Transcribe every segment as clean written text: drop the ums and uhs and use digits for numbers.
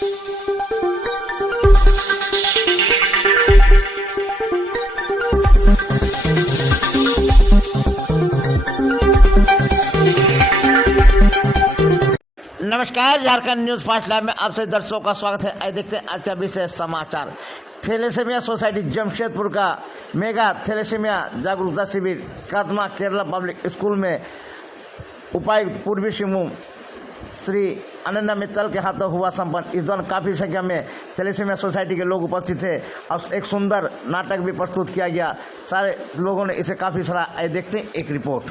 नमस्कार, Jharkhand news 5 live में आप सभी दर्शकों का स्वागत है। आइए देखते हैं आज का विशेष समाचार। थैलेसीमिया सोसाइटी जमशेदपुर का मेगा थैलेसीमिया जागरूकता शिविर कदमा केरला पब्लिक स्कूल में उपायुक्त पूर्वी सिंहभूम श्री अनन्या मित्तल के हाथों हुआ संपन्न। इस दौरान काफी संख्या में थैलेसीमिया सोसाइटी के लोग उपस्थित थे और एक सुंदर नाटक भी प्रस्तुत किया गया। सारे लोगों ने इसे काफी सराहा। आइए देखते हैं एक report.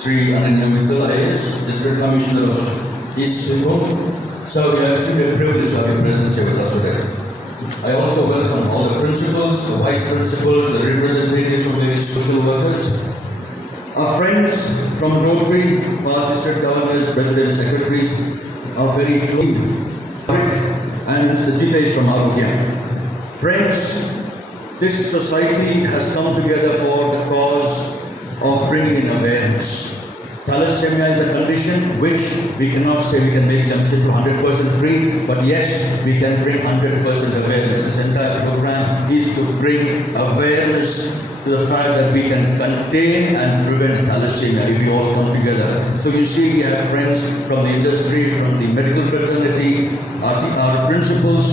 Sri Ananya Mittal IAS, District Commissioner of East Simbhum. So we are extremely privileged to have your presence here with us today. I also welcome all the principals, the vice principals, the representatives from various social workers, our friends from Rotary, past district governors, president, secretaries, our very close, and Mr. Jitesh from Arugyan. Friends, this society has come together for the cause of bringing in awareness. Thalassemia is a condition which we cannot say we can make Jamshedpur 100% free, but yes, we can bring 100% awareness. This entire program is to bring awareness to the fact that we can contain and prevent thalassemia if we all come together. So you see, we have friends from the industry, from the medical fraternity, our principals,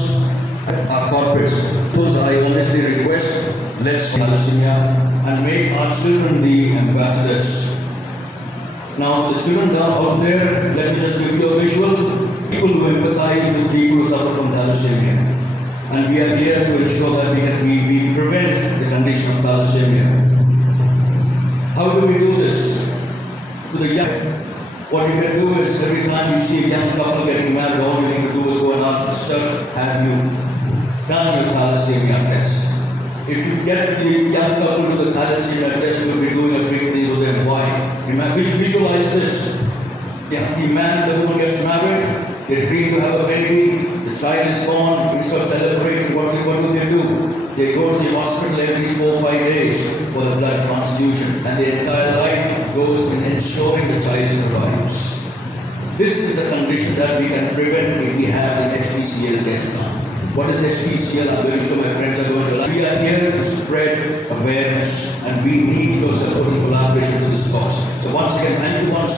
our corporates. So I honestly request, let's thalassemia and make our children the ambassadors. Now the children are out there, let me just give you a visual. People who empathize with people who suffer from thalassemia. And we are here to ensure that we prevent the condition of thalassemia. How do we do this? To the young, what you can do is every time you see a young couple getting married, all you need to do is go and ask the sir, have you done your thalassemia test? If you get the young couple to the thalassemia test, you will be doing a big thing with them. Why? Visualize this. The man and the woman gets married, they dream to have a baby, the child is born, instead of celebrating, what do? They go to the hospital every 4-5 days for the blood transfusion, and their entire life goes in ensuring the child survives. This is a condition that we can prevent if we have the HPCL test done. What is HPCL? I'm very sure my friends are going to learn. We are here to spread awareness, and we need your support and collaboration to this cause. So once again, thank you once.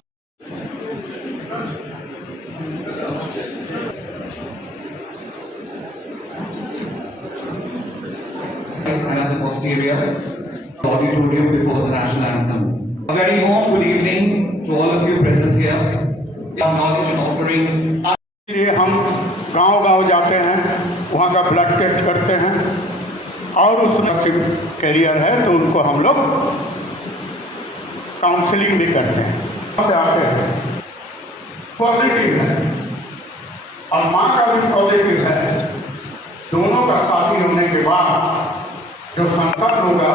And at the posterior auditorium before the national anthem. A very warm good evening to all of you present here. Our knowledge and offering. इसलिए हम गांव-गांव जाते हैं, वहाँ का blood test करते हैं और उसमें कैरियर है तो उनको हम लोग काउंसलिंग भी करते हैं। से आते हैं पॉजिटिव है और माँ का भी पॉजिटिव है। दोनों का शादी होने के बाद जो संतान होगा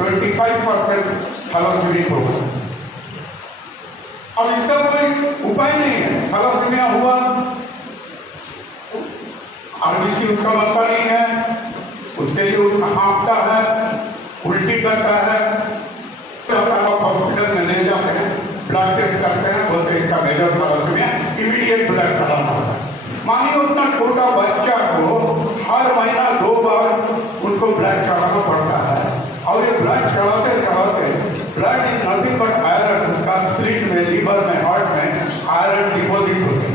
25% थैलेसीमिया होगा। अब इसका कोई उपाय नहीं है। थैलेसीमिया हुआ आरबीसी उसका मसला नहीं है, उसके लिए उसका हाँफता है, उल्टी करता है, हॉस्पिटल में ले जाते हैं, ब्लड टेस्ट करते हैं, बोलते हैं इसका मेजर थैलेसीमिया, इमीडिएट ब्लड चढ़ाना होता है। मानिए उतना छोटा बच्चा को हर महीना 2 बार उनको ब्लड चढ़ाना पड़ता है और ये ब्लड चढ़ाते blood is nothing but iron. उसका स्प्लीट में, लीवर में, हार्ट में आयरन डिपॉजिट होती है।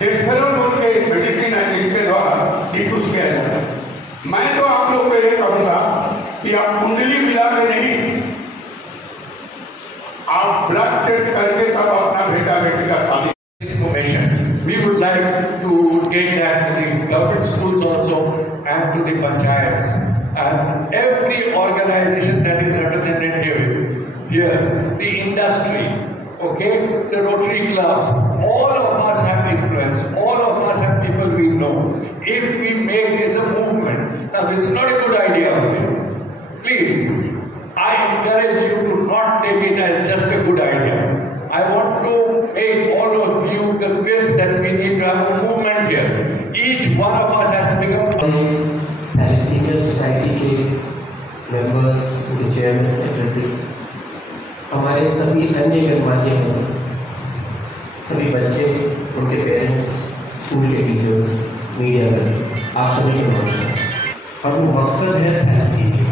डेक्सेरोल के मेडिसिन है जिसके द्वारा डिफ्यूज किया जाता है। मैं तो आप लोग को ये कहूँगा कि आप कुंडली मिला के नहीं, आप ब्लड टेस्ट करके तब अपना बेटा बेटी का शादी। Information. We would like to take that to the government schools also and to the panchayats and every organization that is representative here, the industry, okay, the Rotary clubs, all of us have influence, all of us have people we know. If we make this a movement, now this is not a good idea, okay? Please, I encourage you to not take it as just a good idea. I want to make all of you convinced that we need to have a movement here. Each one of us has to become thalassaemia society के members, उनके chairman, secretary, हमारे सभी अन्य गणमान्य लोग, सभी बच्चे, उनके पेरेंट्स, स्कूल के टीचर्स, मीडिया कर्मी, आप सभी को नमस्कार। और वो मकसद है थैलेसीमिया।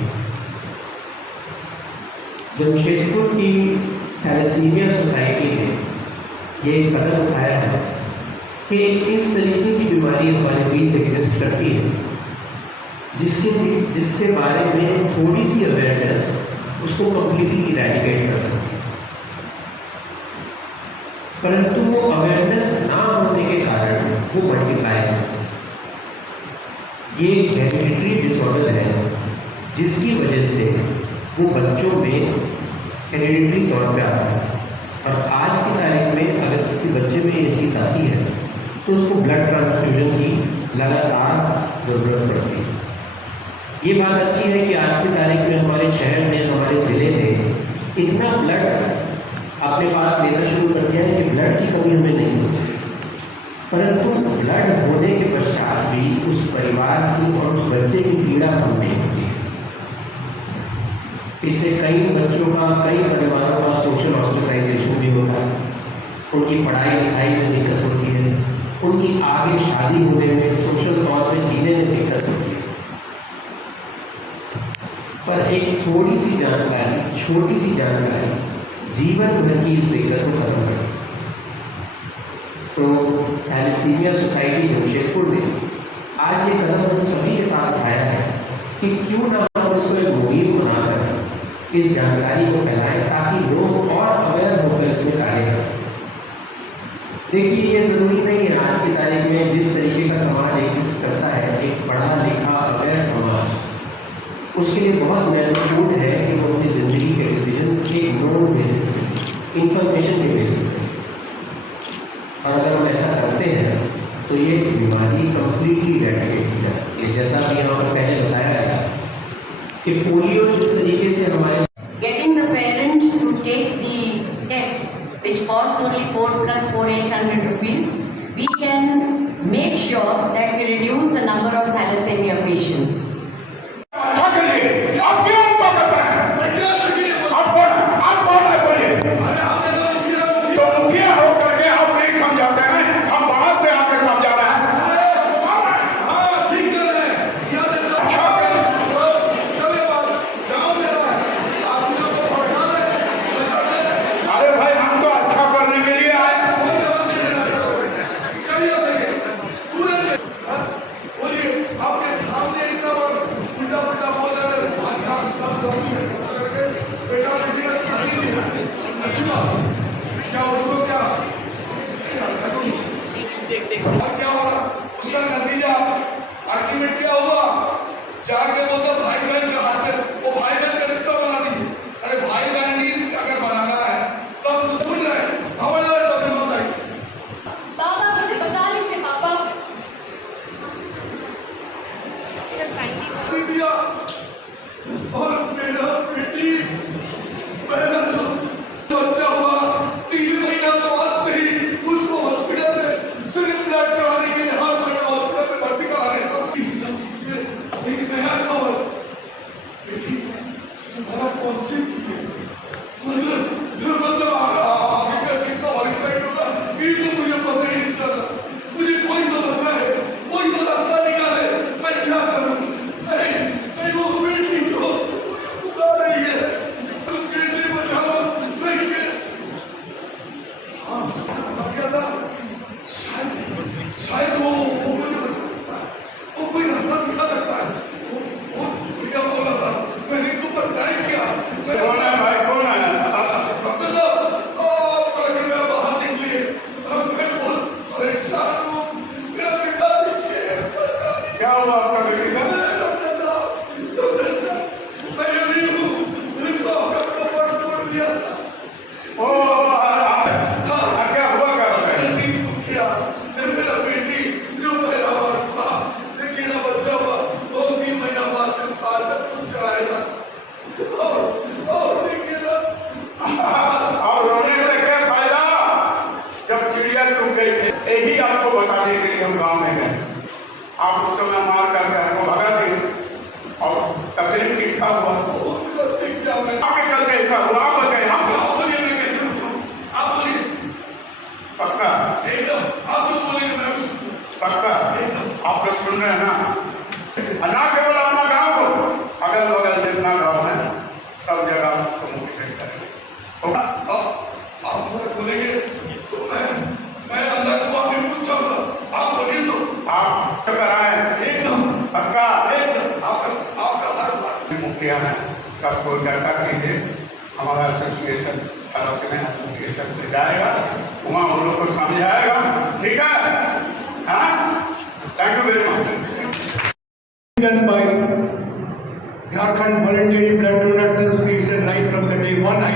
जमशेदपुर की थैलेसीमिया सोसाइटी ने ये कदम उठाया है कि इस तरीके की बीमारी हमारे बीच एग्जिस्ट करती है, जिसके बारे में थोड़ी सी अवेयरनेस उसको कम्प्लीटली इरेडिकेट कर सकती है। परंतु वो अवेयरनेस ना होने के कारण वो मल्टीप्लाई है। ये एक हेरिडिटरी डिसऑर्डर है जिसकी वजह से वो बच्चों में हेरिडिटरी तौर पे आता है। और आज की तारीख में अगर किसी बच्चे में ये चीज़ आती है तो उसको ब्लड ट्रांसफ्यूजन की लगातार ज़रूरत पड़ती है। ये बात अच्छी है कि आज की तारीख में हमारे शहर में, हमारे ज़िले में इतना ब्लड अपने पास लेना शुरू कर दिया है कि ब्लड की कमी हमें नहीं होती। परंतु ब्लड होने के पश्चात भी उस परिवार की और उस बच्चे की पीड़ा कम नहीं होती है। इससे कई बच्चों का, कई परिवारों का सोशल ऑस्ट्रेसाइजेशन भी होता है, उनकी पढ़ाई लिखाई में दिक्कत होती है, उनकी आगे शादी होने में, सोशल तौर पे जीने में दिक्कत होती है। पर एक थोड़ी सी जानकारी, छोटी सी जानकारी जीवन भर की इस दिक्कत को खत्म कर सकती है। तो थैलेसीमिया सोसाइटी जमशेदपुर ने आज ये कदम हम सभी के साथ उठाया है कि क्यों ना हम इसको एक मुहिम बनाकर इस जानकारी को फैलाएं ताकि लोग और अवेयर होकर इसमें कार्य कर सकें। देखिए, ये ज़रूरी नहीं है आज की तारीख में जिस तरीके का समाज एग्जिस्ट करता है, एक पढ़ा लिखा अवेयर समाज, उसके लिए बहुत महत्वपूर्ण है कि वो अपनी ज़िंदगी के डिसीजंस एक नोन बेसिस पे, इंफॉर्मेशन के बेसिस पे, और अगर हम ऐसा करते हैं तो ये बीमारी कम्प्लीटली इरेडिकेट की जा सकती है। जैसा कि यहाँ पर पहले बताया गया कि पोलियो जिस तरीके से हमारे Getting the parents to take the test, which costs only 4 + 4 800 rupees, we can make sure that we reduce the number of thalassemia patients. अच्छा करिए, आप क्यों उनको करते हैं? आप कौन है बोलिए? तो मुखिया हो करके आप नहीं समझाते हैं, हम बाहर से आकर समझा रहे हैं। अच्छा करिए। अरे भाई, हम तो अच्छा करने के लिए आए। क्या हुआ? उसका नतीजा अल्टीमेट क्या हुआ? जाके बोलता भाई बहन का हाथ में, वो भाई बहन का रिश्ता बना दीजिए। अरे भाई बहन ही अगर बनाना है तो हम तो सुन रहे हैं, हमारे लिए तो हिम्मत आई। पापा मुझे बचा लीजिए पापा। दिया और मेरा बेटी बहना जो बच्चा हुआ 3 महीना बाद से ही उसको हॉस्पिटल में सिर्फ ब्लड चढ़ाने के लिए हर महीना हॉस्पिटल में भर्ती कराने का एक नया खबर। बेटी तुम्हारा कॉन्सेप्ट की है, मतलब आगे का कितना ऑर्गेनाइज होगा ये तो मुझे पता ही नहीं चला। मुझे कोई तो बताए, कोई तो रास्ता निकाले, मैं क्या करूं? नहीं वो किया है सबको इकट्ठा कीजिए। हमारा एसोसिएशन एसोसिएशन से जाएगा, वहाँ उन लोग को समझाएगा, ठीक है? हाँ, thank you very much. Done by Jharkhand Voluntary Blood Donors Association right from the day one. I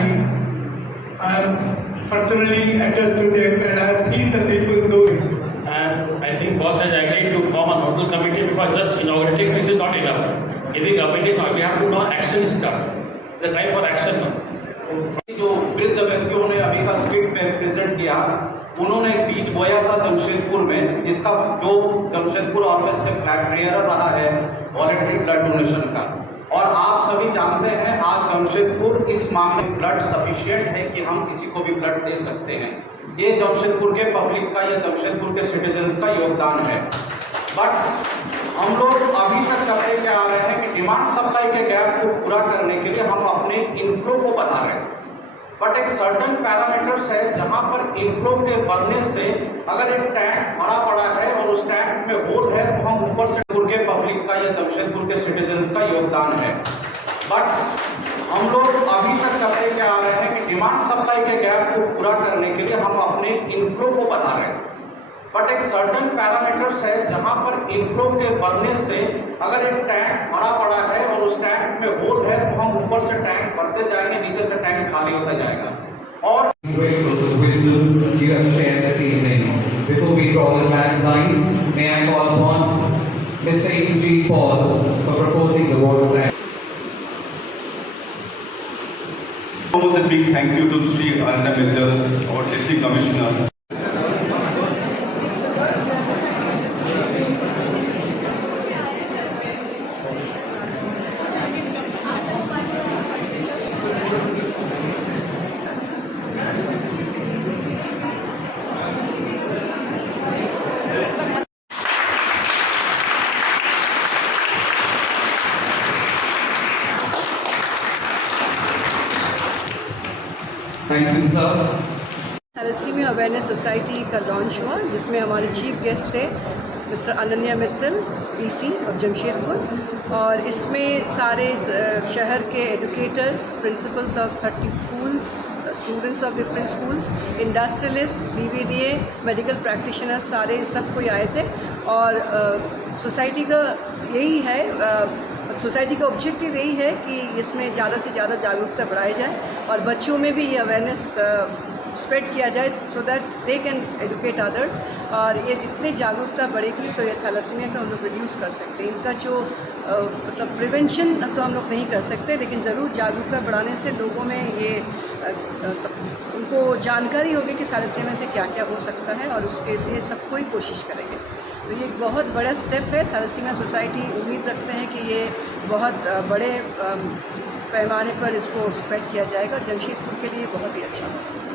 am personally attached to them and I have seen the people do it. And I think boss has agreed to form a nodal committee because just inaugurating this is not enough. Giving committee, we have to know action steps. The time for action now. जो वृद्ध व्यक्तियों ने अभी का skit में present किया, उन्होंने एक बीज बोया था जमशेदपुर में, जिसका जो जमशेदपुर ऑफिस से फ्लैग रहा है वॉलंटरी ब्लड डोनेशन का। और आप सभी जानते हैं आज जमशेदपुर इस मामले में ब्लड सफिशिएंट है कि हम किसी को भी ब्लड दे सकते हैं। ये जमशेदपुर के पब्लिक का या जमशेदपुर के सिटीजन्स का योगदान है। बट हम लोग अभी तक करते क्या आ रहे हैं कि डिमांड सप्लाई के गैप को पूरा करने के लिए हम अपने इनफ्लो को बढ़ा रहे हैं। बट एक सर्टन पैरामीटर्स है जहां पर इनफ्लो के बढ़ने से अगर एक टैंक भरा पड़ा है और उस टैंक में होल है तो हम ऊपर से के पब्लिक का या जमशेदपुर के सिटीजन्स का योगदान है। बट हम लोग अभी तक करते क्या आ रहे हैं कि डिमांड सप्लाई के गैप को पूरा करने के लिए हम अपने इनफ्लो को बढ़ा रहे हैं। बट एक सर्टन पैरामीटर्स है जहां पर इनफ्लो के बढ़ने से अगर एक टैंक भरा पड़ा है और उस टैंक में होल है तो हम ऊपर से टैंक भरते जाएंगे, नीचे से टैंक खाली होता जाएगा। और grateful for the wisdom you have shared this evening. Before we draw the lines, may I call upon Mr. Eugene Paul for proposing the vote of thanks. Almost a big thank you to Sri Ananda Mittal, our District Commissioner. Thank you, sir. Thalassaemia awareness society का launch हुआ जिसमें हमारे chief guest थे mister Ananya Mittal PC of Jamshedpur, और इसमें सारे शहर के educators, principals of 30 schools, students of different schools, industrialist, BVDA, medical practitioners, सारे सब कोई आए थे। और सोसाइटी का यही है, सोसाइटी का ऑब्जेक्टिव यही है कि इसमें ज़्यादा से ज़्यादा जागरूकता बढ़ाई जाए और बच्चों में भी ये अवेयरनेस स्प्रेड किया जाए so that they can educate others. और ये जितनी जागरूकता बढ़ेगी तो ये थैलेसीमिया का हम लोग रिड्यूस कर सकते हैं। इनका जो मतलब प्रिवेंशन तो हम लोग नहीं कर सकते, लेकिन ज़रूर जागरूकता बढ़ाने से लोगों में ये उनको जानकारी होगी कि थैलेसीमिया से क्या क्या हो सकता है, और उसके लिए सबको ही कोशिश करेंगे। तो ये एक बहुत बड़ा स्टेप है। थैलेसीमिया सोसाइटी उम्मीद रखते हैं कि ये बहुत बड़े पैमाने पर इसको स्प्रेड किया जाएगा, जमशेदपुर के लिए बहुत ही अच्छा होगा।